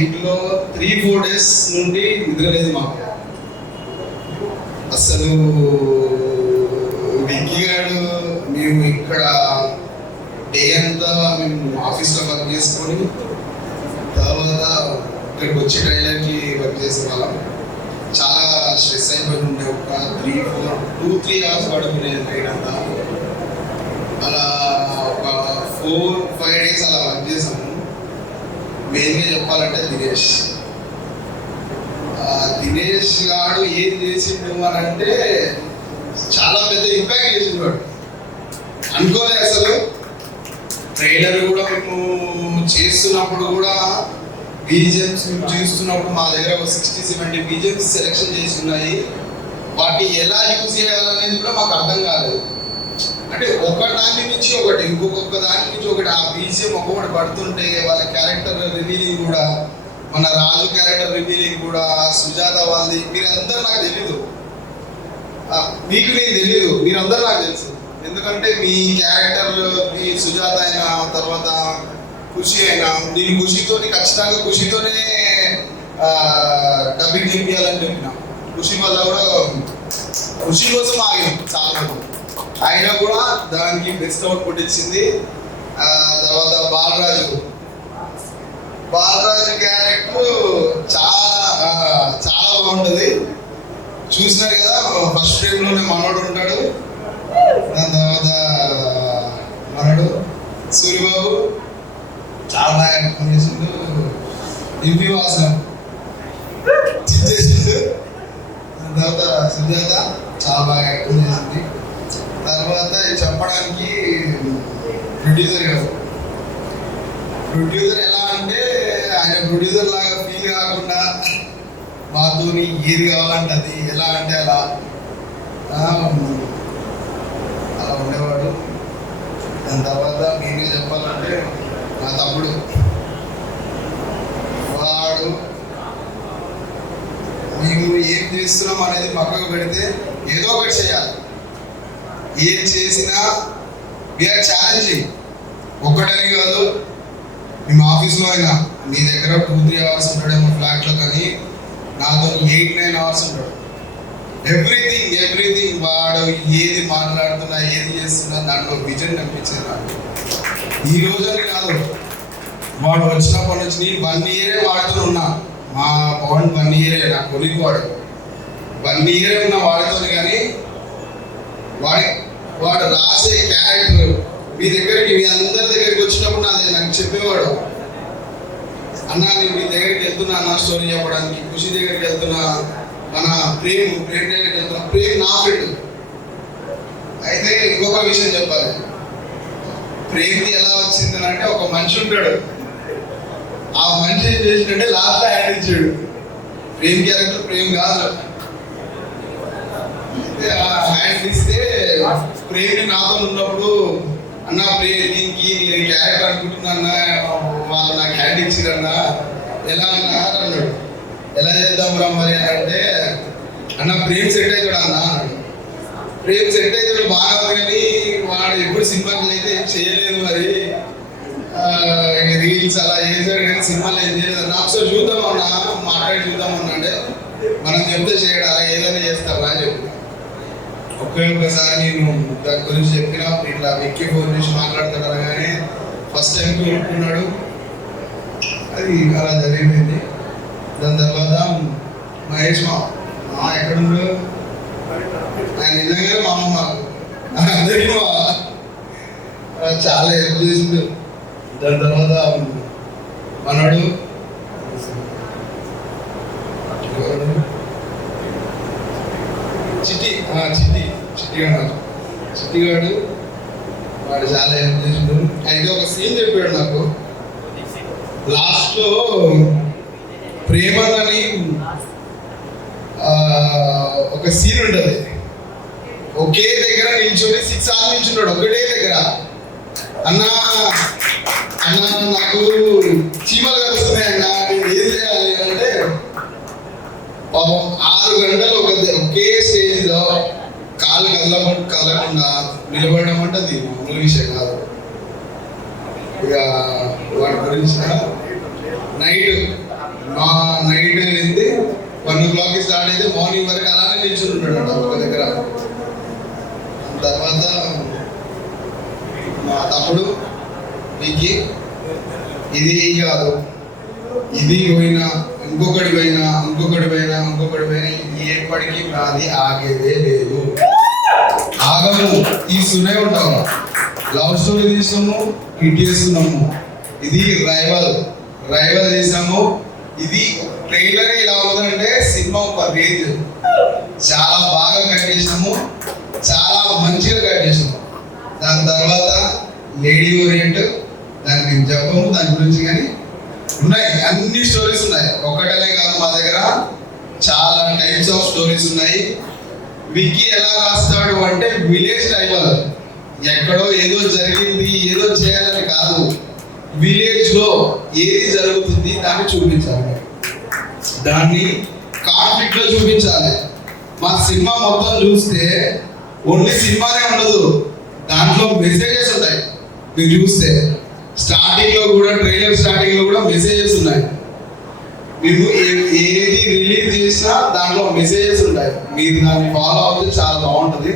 ఇంట్లో 3-4 డేస్ నుండి నిద్ర లేదు మాకు. అసలు విక్కీ గారు మేము ఇక్కడ డే అంతా మేము ఆఫీస్లో వర్క్ చేసుకొని తర్వాత ఇక్కడికి వచ్చే టైంకి వర్క్ చేసే వాళ్ళం. చాలా స్ట్రెస్ అయిపోయి ఉండే. ఒక 2-3 అవర్స్ పడుకునేది నైట్ అంతా. అలా ఒక 4-5 డేస్ అలా వర్క్ చేసాము. మెయిన్గా చెప్పాలంటే దినేష్ గారు ఏం చేసిండు అని అంటే చాలా పెద్ద ఇంపాక్ట్ చేసిండు వాడు. అనుకోలేదు అసలు. ట్రైలర్ కూడా మేము చేస్తున్నప్పుడు కూడా బీజిఎమ్స్ మేము చూస్తున్నప్పుడు మా దగ్గర ఒక 60-70 బీజిఎమ్స్ సెలెక్షన్ చేసి ఉన్నాయి. వాటిని ఎలా యూజ్ చేయాలనేది కూడా మాకు అర్థం కాలేదు. అంటే ఒక దాని నుంచి ఒకటి, ఇంకొక దాని నుంచి ఒకటి, ఆ బీజిఎం ఒక్కొక్కటి పడుతుంటే వాళ్ళ క్యారెక్టర్ రివీలింగ్ కూడా, మన రాజు క్యారెక్టర్ రివీలింగ్ కూడా, సుజాత వాళ్ళది, మీరందరూ నాకు తెలీదు, మీకు నేను తెలీదు, మీరందరూ నాకు తెలుసు. ఎందుకంటే మీ క్యారెక్టర్, మీ సుజాత అయినా తర్వాత ఖుషి అయినా, నేను ఖుషితోని ఖచ్చితంగా ఖుషితోనే డబ్బింగ్ చెప్పాలని చెప్పిన. ఖుషి వల్ల కూడా ఖుషి కోసం ఆగినాం చాలా. అయినా కూడా దానికి బెస్ట్ అవుట్పుట్ ఇచ్చింది. తర్వాత బాలరాజు క్యారెక్టర్ చాలా చాలా బాగుంటుంది. చూసినారు కదా, ఫస్ట్ ఫ్రేమ్లోనే మనోడు ఉంటాడు, దాని తర్వాత మనోడు సూర్యబాబు చాలా బాగా యాక్టింగ్ చేసిండు. ఎంపీ వాసనం చేసిండు. దాని తర్వాత సుజాత చాలా బాగా యాక్టింగ్ చేసింది. తర్వాత చెప్పడానికి ప్రొడ్యూసర్ ఎలా అంటే ఆయన ప్రొడ్యూసర్ లాగా ఫీల్ కాకుండా మాతో ఏది కావాలంటే అది, ఎలా అంటే అలా ఉండేవాడు. దాని తర్వాత నేను చెప్పాలంటే నా తమ్ముడు, వాడు మేము ఏం చేస్తున్నాం అనేది పక్కకు పెడితే ఏదో ఒకటి చేయాలి. ఏం చేసినా వీఆర్ ఛాలెంజింగ్. ఒక్కటని కాదు, మేము ఆఫీస్లో అయినా మీ దగ్గర 2-3 అవర్స్ ఉంటాడేమో ఫ్లాట్లో, కానీ నాతో 8-9 అవర్స్ ఉంటాడు. ఎవ్రీథింగ్ వాడు ఏది మాట్లాడుతున్నా, ఏది చేస్తున్నా దాంట్లో విజన్ కనిపించేది నాకు. ఈ రోజుని కాదు, వాడు వచ్చినప్పటి నుంచి నేను 1 ఇయరే వాడుతూ ఉన్నా. మా పవన్ 1 ఇయరే, నా కొలికి వాడు 1 ఇయరే ఉన్నా వాడుతుంది. కానీ వాడు రాసే క్యారెక్టర్ మీ దగ్గరికి, మీ అందరి దగ్గరికి వచ్చినప్పుడు నాకు చెప్పేవాడు, అన్న నేను మీ దగ్గరికి వెళ్తున్నా అన్న స్టోరీ చెప్పడానికి, ఖుషి దగ్గరికి వెళ్తున్నా, మన ప్రేమ్ దగ్గరికి వెళ్తున్నా. ప్రేమ్ నా ఫ్రెండ్. అయితే ఇంకొక విషయం చెప్పాలి, ప్రేమ్ది ఎలా వచ్చిందని అంటే, ఒక మనిషి ఉంటాడు, ఆ మనిషి ఏం చేసిందంటే లాస్ట్ హ్యాండ్ ఇచ్చాడు. ప్రేమ్ క్యారెక్టర్ ప్రేమ్ కాదు. అయితే ఆ హ్యాండ్ ఇస్తే ప్రేమ్ని నాతో ఉన్నప్పుడు, అన్న దీనికి నేను క్యారెక్టర్ అనుకుంటున్నా, వాళ్ళు నాకు హ్యాండ్ ఇచ్చిరన్నా, ఎలా అన్నా అన్నాడు. ఎలా చేద్దాం రా మరి అంటే, అన్న ప్రేమ్ సెట్ అవుతాడు అన్న అన్నాడు. ప్రేమ్ సెట్ అవుతాడు బాగా, కానీ వాడు ఎప్పుడు సినిమాకి అయితే చేయలేదు. మరి రీల్స్ అలా చేశాడు కానీ సినిమాలు ఏం చేయలేదు అన్న. ఒకసారి చూద్దామన్నా, మాట్లాడి చూద్దామన్నా అంటే, మనం చెప్తే చేయడా, ఏదైనా చేస్తావా అని చెప్పి ఒక్కసారి నేను దాని గురించి చెప్పిన. ఇట్లా విక్కీ ఫోన్ నుంచి మాట్లాడతాడు కానీ ఫస్ట్ టైం కొనుక్కున్నాడు. అది అలా జరిగిపోయింది. దాని తర్వాత మహేష్ మా ఎక్కడుండు, ఆయన నిజంగానే మా అమ్మ అందరికీ చాలా హెల్ప్ చేసిండు. దాని తర్వాత మనోడు చిట్టిగాడు వాడు చాలా హెల్ప్ చేసిండు. అయితే ఒక సీన్ చెప్పాడు నాకు లాస్ట్లో. ప్రేమని ఒక సీన్ ఉంటుంది, ఒకే దగ్గర నిల్చొని 6 hours నిల్చున్నాడు ఒకటే దగ్గర. అన్న నాకు చీమలు కలుస్తున్నాయి అన్న, నేను ఏం చేయాలి అంటే, పాపం 6 గంటలు ఒకే స్టేజ్లో కాళ్ళు కదలకుండా నిలబడడం అంటే అది మామూలు విషయం కాదు. ఇక వాటి గురించి నైట్ లేట్ అయింది. 1 o'clock స్టార్ట్ అయితే మార్నింగ్ వరకు అలానే నిల్చుని ఉంటాడు ఒక దగ్గర. తర్వాత మా తమ్ముడు మీకు ఇది కాదు, ఇది పోయినా ఇంకొకటి పోయినా ఎప్పటికీ నాది ఆగేదే లేదు. ఆగము, తీస్తూనే ఉంటాము. లవ్ స్టోరీ తీసాము, హిట్ చేస్తున్నాము. ఇది రైవల్ చేసాము. ఇది ట్రైలర్ ఇలా ఉందంటే సినిమా ఒక రేంజ్. చాలా బాగా కట్ చేసినాము, చాలా మంచిగా కట్ చేసాము. దాని తర్వాత లేడీ ఓరియంట్, దాన్ని నేను చెప్పము దాని గురించి, కానీ ఉన్నాయి అన్ని స్టోరీస్ ఉన్నాయి. ఒకటనే కాదు, మా దగ్గర చాలా టైప్స్ ఆఫ్ స్టోరీస్ ఉన్నాయి. విక్కీ ఎలా రాస్తాడు అంటే విలేజ్ రైవల్, ఎక్కడో ఏదో జరిగింది ఏదో చేయాలని కాదు, విలేజ్ లో ఏది జరుగుతుంది దాన్ని చూపించాలి, దాన్ని కాన్ఫ్లిక్ట్ లో చూపించాలి. మా సినిమా మొత్తం చూస్తే ఓన్లీ సినిమానే ఉండదు, దాంట్లో మెసేజెస్ ఉంటాయి. మీరు చూస్తే స్టార్టింగ్ లో కూడా, ట్రైలర్ స్టార్టింగ్ లో కూడా మెసేజెస్ ఉన్నాయి. మీరు ఏది రిలీజ్ చేసినా దాంట్లో మెసేజెస్ ఉంటాయి. మీరు దాన్ని ఫాలో అవుతే చాలా బాగుంటుంది.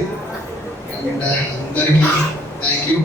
అందరికీ థ్యాంక్ యూ.